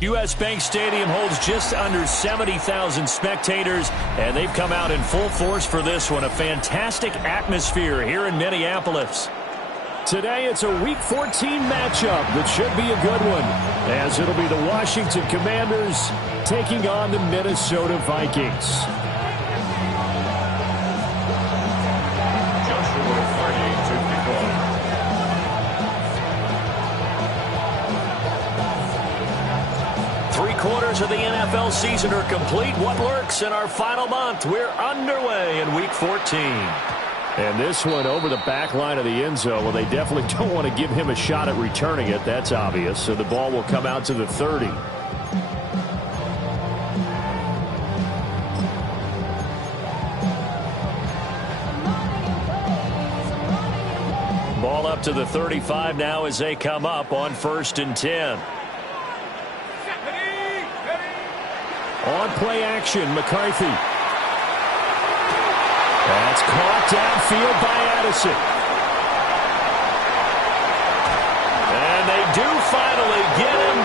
U.S. Bank Stadium holds just under 70,000 spectators, and they've come out in full force for this one. A fantastic atmosphere here in Minneapolis. Today it's a Week 14 matchup that should be a good one, as it'll be the Washington Commanders taking on the Minnesota Vikings. Quarters of the NFL season are complete. What lurks in our final month? We're underway in Week 14. And this one over the back line of the end zone. Well, they definitely don't want to give him a shot at returning it. That's obvious. So the ball will come out to the 30. Ball up to the 35 now as they come up on 1st and 10. On play action, McCarthy. That's caught downfield by Addison. And they do finally get him,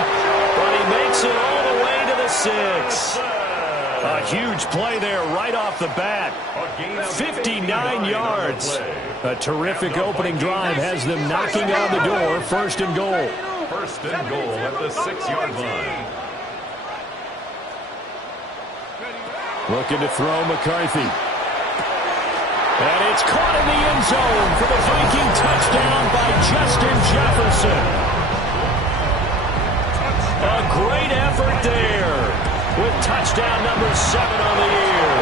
but he makes it all the way to the 6. A huge play there right off the bat. 59 yards. A terrific opening drive has them knocking on the door. 1st and goal. 1st and goal at the 6-yard line. Looking to throw McCarthy. And it's caught in the end zone for the Viking touchdown by Justin Jefferson. A great effort there with touchdown number 7 on the year.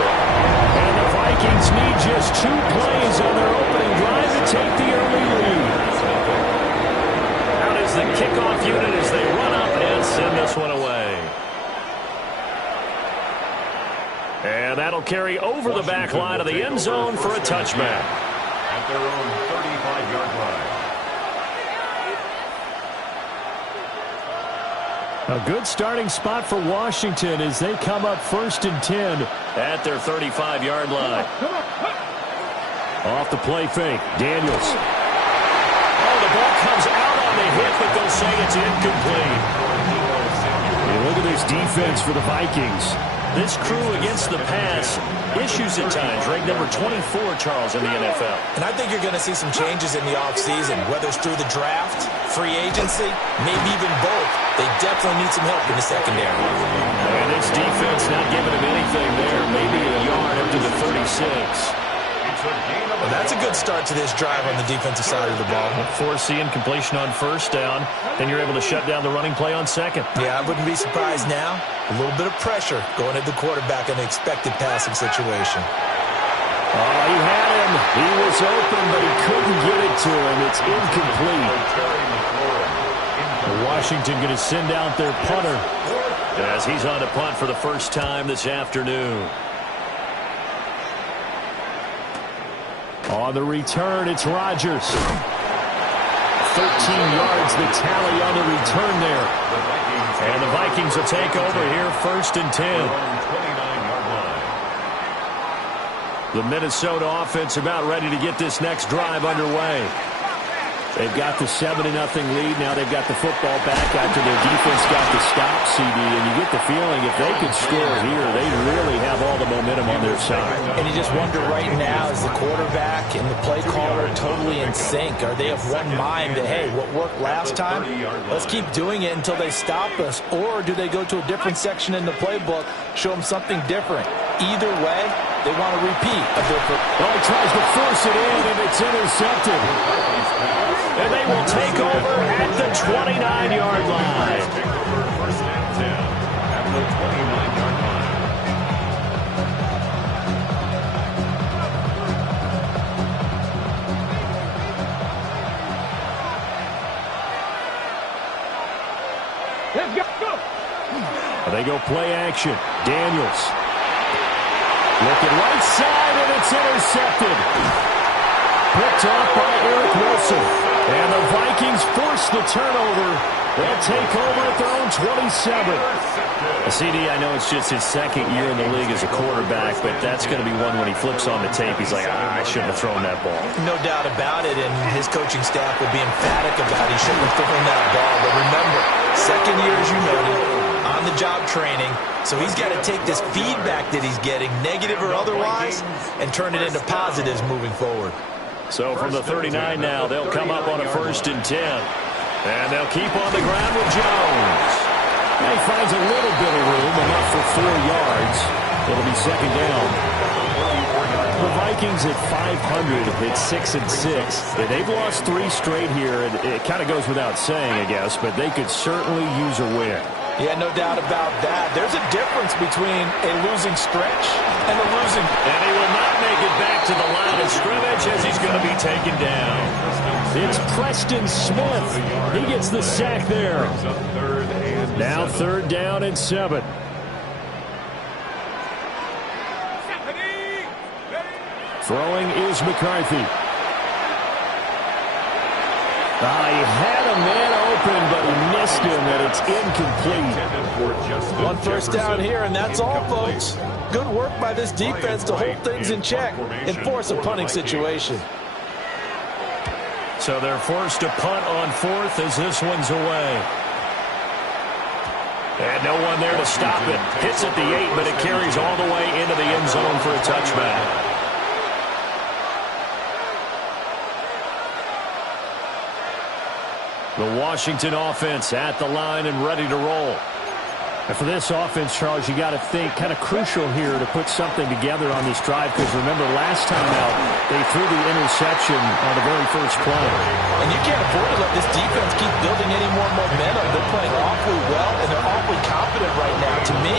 And the Vikings need just 2 plays on their opening drive to take the early lead. Out is the kickoff unit as they run up and send this one away. And that'll carry over the back line of the end zone for a touchback. At their own 35-yard line. A good starting spot for Washington as they come up 1st and 10 at their 35-yard line. Off the play fake, Daniels. Oh, the ball comes out on the hit, but they'll say it's incomplete. Hey, look at this defense for the Vikings. This crew against the pass, issues at times, ranked number 24, Charles, in the NFL. And I think you're going to see some changes in the offseason, whether it's through the draft, free agency, maybe even both. They definitely need some help in the secondary. And this defense not giving him anything there, maybe a yard up to the 36. Well, that's a good start to this drive on the defensive side of the ball. Forcing completion on 1st down, then you're able to shut down the running play on 2nd. Yeah, I wouldn't be surprised now. A little bit of pressure going at the quarterback in the expected passing situation. Oh, he had him. He was open, but he couldn't get it to him. It's incomplete. Washington going to send out their punter as he's on to punt for the first time this afternoon. On the return, it's Rodgers. 13 yards, the tally on the return there. And the Vikings will take over here 1st and 10. The Minnesota offense about ready to get this next drive underway. They've got the 7-0 lead. Now they've got the football back after their defense got the stop, CD. And you get the feeling if they could score here, they really have all the momentum on their side. And you just wonder right now, is the quarterback and the play caller totally in sync? Are they of one mind that, hey, what worked last time, let's keep doing it until they stop us? Or do they go to a different section in the playbook, show them something different? Either way, they want to repeat a different. Well, he tries to force it in, and it's intercepted. And they will take over at the 29-yard line. First and 10 at the 29-yard line. Let's go. They go play action. Daniels. Looking right side, and it's intercepted. Picked off by Eric Wilson. And the Vikings force the turnover. They'll take over at their own 27. CD, I know it's just his second year in the league as a quarterback, but that's going to be one when he flips on the tape. He's like, I shouldn't have thrown that ball. No doubt about it, and his coaching staff will be emphatic about he shouldn't have thrown that ball. But remember, second year, as you noted, on-the-job training, so he's got to take this feedback that he's getting, negative or otherwise, and turn it into positives moving forward. So from the 39 now, they'll come up on a 1st and 10. And they'll keep on the ground with Jones. And he finds a little bit of room, enough for 4 yards. It'll be 2nd down. The Vikings at 500 at 6 and 6. They've lost 3 straight here, and it kind of goes without saying, I guess, but they could certainly use a win. Yeah, no doubt about that. There's a difference between a losing stretch and a losing. And he will not make it back to the line of scrimmage as he's going to be taken down. It's Preston Smith. He gets the sack there. Now 3rd down and 7. Throwing is McCarthy. He had a man open, but he missed him, and it's incomplete. 1 first down here, and that's all, folks. Good work by this defense to hold things in check and force a punting situation. So they're forced to punt on 4th as this one's away. And no one there to stop it. Hits at the 8, but it carries all the way into the end zone for a touchback. The Washington offense at the line and ready to roll. And for this offense, Charles, you got to think kind of crucial here to put something together on this drive, because remember last time out they threw the interception on the very first play. And you can't afford to let this defense keep building any more momentum. They're playing awfully well, and they're awfully confident right now. To me,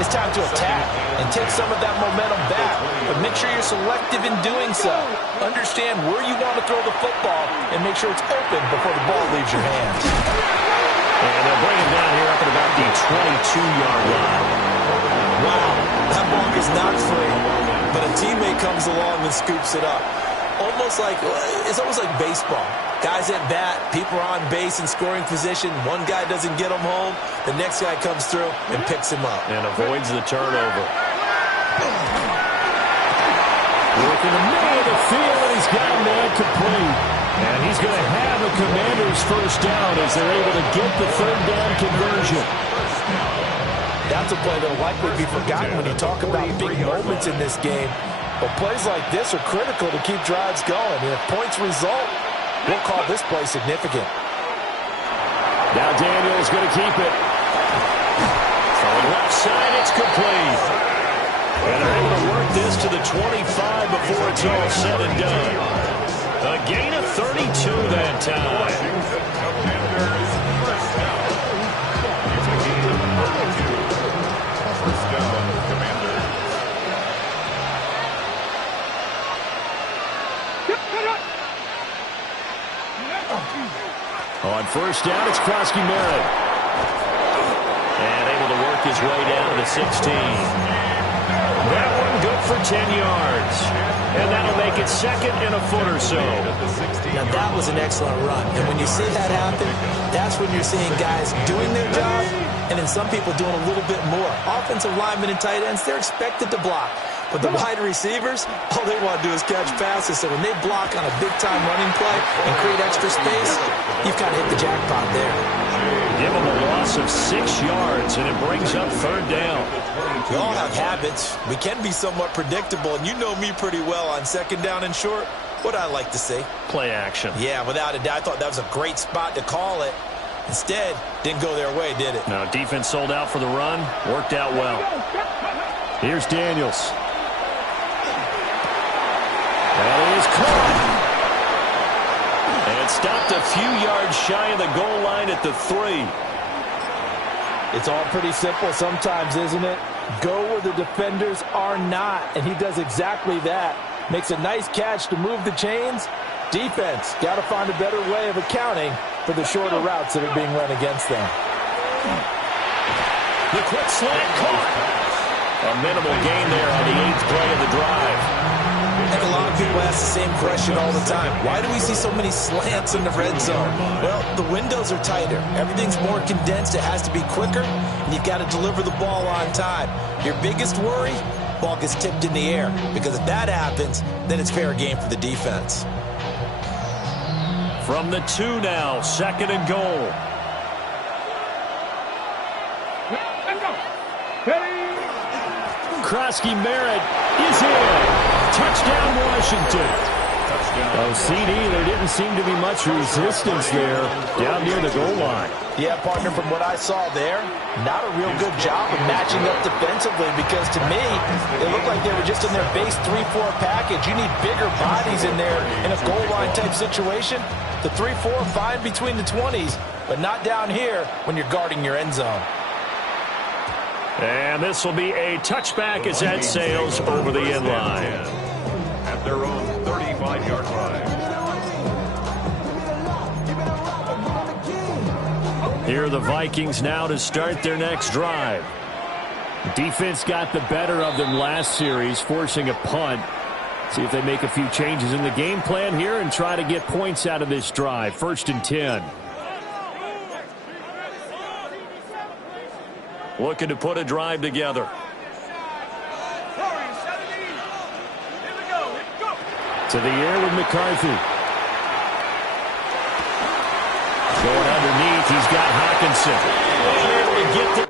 it's time to attack and take some of that momentum back. But make sure you're selective in doing so. Understand where you want to throw the football and make sure it's open before the ball leaves your hands. And they'll bring him down here up at about the 22-yard line. Wow, that ball gets knocked free, but a teammate comes along and scoops it up. It's almost like baseball. Guys at bat, people are on base in scoring position. One guy doesn't get him home. The next guy comes through and picks him up. And avoids the turnover. Working the middle of the field, and he's got a man complete. And he's going to have a Commander's first down as they're able to get the 3rd down conversion. That's a play that will likely be forgotten when you talk about big moments in this game. But plays like this are critical to keep drives going. And if points result, we'll call this play significant. Now Daniel's going to keep it. From the left side, it's complete. And they're able to work this to the 25 before it's all said and done. A gain of 32 that time. On 1st down, it's Krosky-Merritt. And able to work his way down to the 16. That one good for 10 yards. And that'll make it 2nd and a foot or so. Now that was an excellent run. And when you see that happen, that's when you're seeing guys doing their job and then some people doing a little bit more. Offensive linemen and tight ends, they're expected to block. But the wide receivers, all they want to do is catch passes. So when they block on a big-time running play and create extra space, you've kind of hit the jackpot there. Give them a loss of 6 yards, and it brings up 3rd down. We all have habits. We can be somewhat predictable, and you know me pretty well on 2nd down and short. What I like to see? Play action. Yeah, without a doubt. I thought that was a great spot to call it. Instead, didn't go their way, did it? No, defense sold out for the run. Worked out well. Here's Daniels. That is caught. And stopped a few yards shy of the goal line at the 3. It's all pretty simple sometimes, isn't it? Go where the defenders are not, and he does exactly that. Makes a nice catch to move the chains. Defense, got to find a better way of accounting for the shorter routes that are being run against them. The quick slant caught. A minimal gain there on the 8th play of the drive. I think a lot of people ask the same question all the time. Why do we see so many slants in the red zone? Well, the windows are tighter. Everything's more condensed. It has to be quicker, and you've got to deliver the ball on time. Your biggest worry, ball gets tipped in the air, because if that happens, then it's fair game for the defense. From the 2 now, 2nd and goal. Krosky Merritt is in. Touchdown, Washington. Oh, CD, there didn't seem to be much resistance there down near the goal line. Yeah, partner, from what I saw there, not a real good job of matching up defensively, because to me, it looked like they were just in their base 3-4 package. You need bigger bodies in there in a goal line type situation. The 3-4 fine between the 20s, but not down here when you're guarding your end zone. And this will be a touchback as that sails over the end line. At their own 35-yard line. Here are the Vikings now to start their next drive. Defense got the better of them last series, forcing a punt. See if they make a few changes in the game plan here and try to get points out of this drive. 1st and 10. Looking to put a drive together. To the air with McCarthy. Going underneath, he's got Hawkinson. Able to get the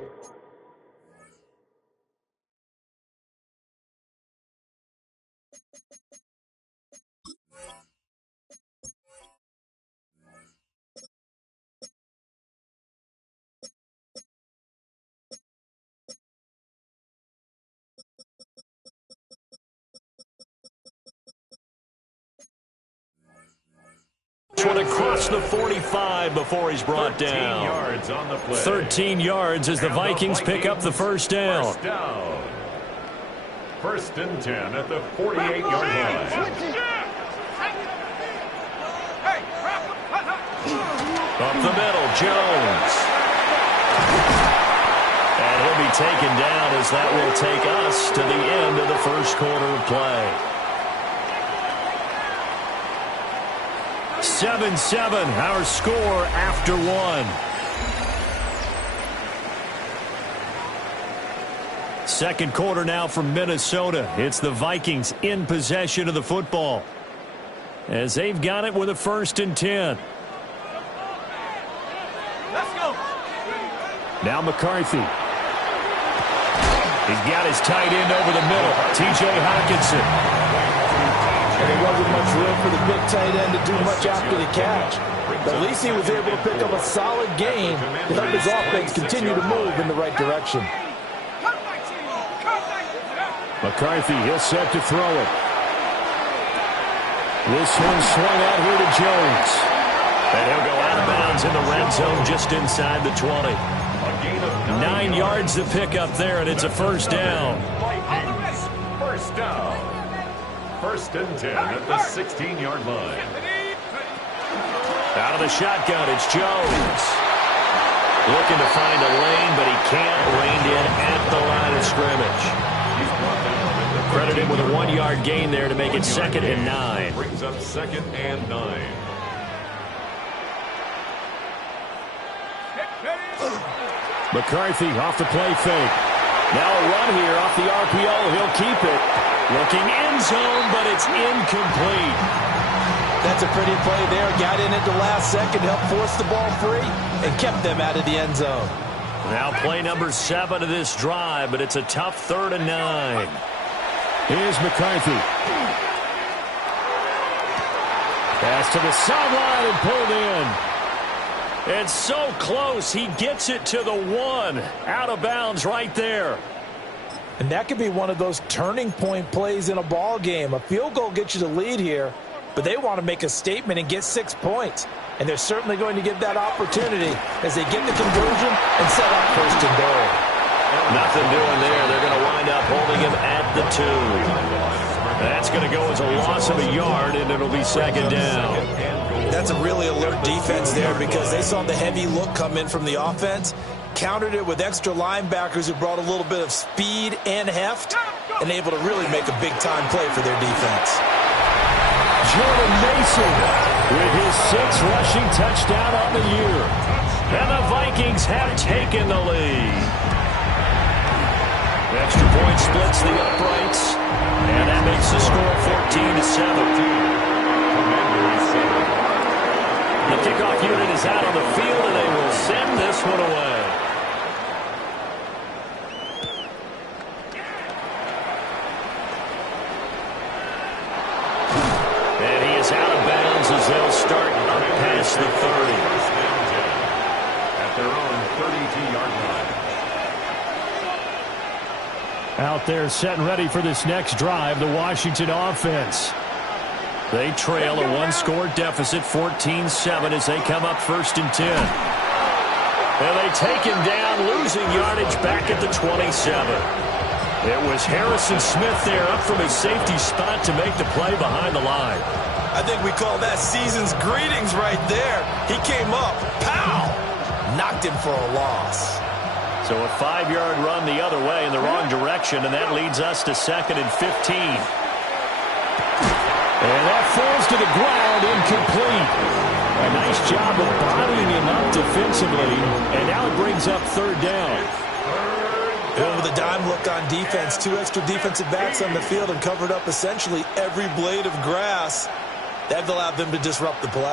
one across the 45 before he's brought down. 13 yards on the play. 13 yards as the Vikings pick up the first down. First down. 1st and 10 at the 48-yard line. Up the middle, Jones. And he'll be taken down as that will take us to the end of the first quarter of play. 7-7, our score after 1. Second quarter now from Minnesota. It's the Vikings in possession of the football, as they've got it with a 1st and 10. Let's go. Now McCarthy. He's got his tight end over the middle, T.J. Hawkinson. And there wasn't much room for the big tight end to do much after the catch. But at least he was able to pick up a solid gain to help his offense continue to move in the right direction. McCarthy, he'll set to throw it. This one swung out here to Jones. And he'll go out of bounds in the red zone just inside the 20. 9 yards to pick up there, and it's a first down. First down. 1st and 10 at the 16-yard line. Out of the shotgun, it's Jones. Looking to find a lane, but he can't. Reined in at the line of scrimmage. Credit him with a 1-yard gain there to make it 2nd and 9. Brings up 2nd and 9. McCarthy off the play fake. Now a run here off the RPO. He'll keep it. Looking end zone, but it's incomplete. That's a pretty play there. Got in at the last second, helped force the ball free, and kept them out of the end zone. Now play number 7 of this drive, but it's a tough 3rd and 9. Here's McCarthy. Pass to the sideline and pulled in. And so close, he gets it to the 1. Out of bounds right there. And that could be one of those turning point plays in a ball game. A field goal gets you the lead here, but they want to make a statement and get 6 points. And they're certainly going to get that opportunity as they get the conversion and set up 1st and goal. Nothing doing there. They're going to wind up holding him at the 2. That's going to go as a loss of a yard, and it'll be 2nd down. That's a really alert defense there, because they saw the heavy look come in from the offense, Countered it with extra linebackers who brought a little bit of speed and heft and able to really make a big-time play for their defense. Jordan Mason with his 6th rushing touchdown on the year. And the Vikings have taken the lead. Extra point splits the uprights. And that makes the score 14-7. The kickoff unit is out on the field, and they will send this one away. And he is out of bounds as they'll start up past the 30. At their own 32-yard line. Out there set and ready for this next drive, the Washington offense. They trail a one-score deficit, 14-7, as they come up 1st and 10. And they take him down, losing yardage back at the 27. It was Harrison Smith there up from his safety spot to make the play behind the line. I think we call that season's greetings right there. He came up, pow! Knocked him for a loss. So a 5-yard run the other way in the wrong direction, and that leads us to 2nd and 15. And that falls to the ground, incomplete. A nice job of bodying him up defensively, and now it brings up 3rd down. And with a dime look on defense, 2 extra defensive backs on the field and covered up essentially every blade of grass. That allowed them to disrupt the play.